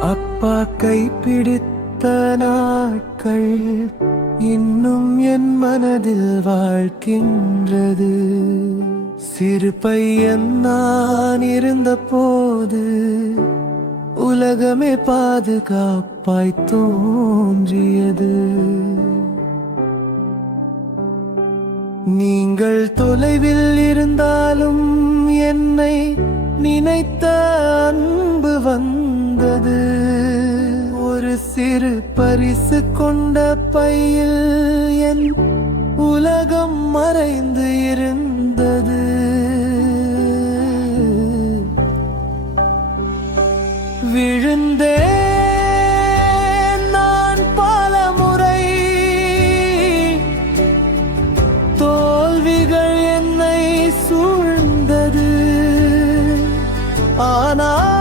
அப்பா கைப்பிடித்த நாட்கள் இன்னும் என் மனதில் வாழ்கின்றது. சிறு பையன் நான் இருந்த போது உலகமே பாதுகாப்பாய் தோன்றியது. நீங்கள் தொலைவில் இருந்தாலும் என்னை நினைத்த அன்பு வந்தது. ஒரு சிறு பரிசு கொண்ட பையில் என் உலகம் மறைந்து இருந்தது. விழுந்தேன் நான் பல முறை, தோல்விகள் என்னை சூழ்ந்தது. ஆனால்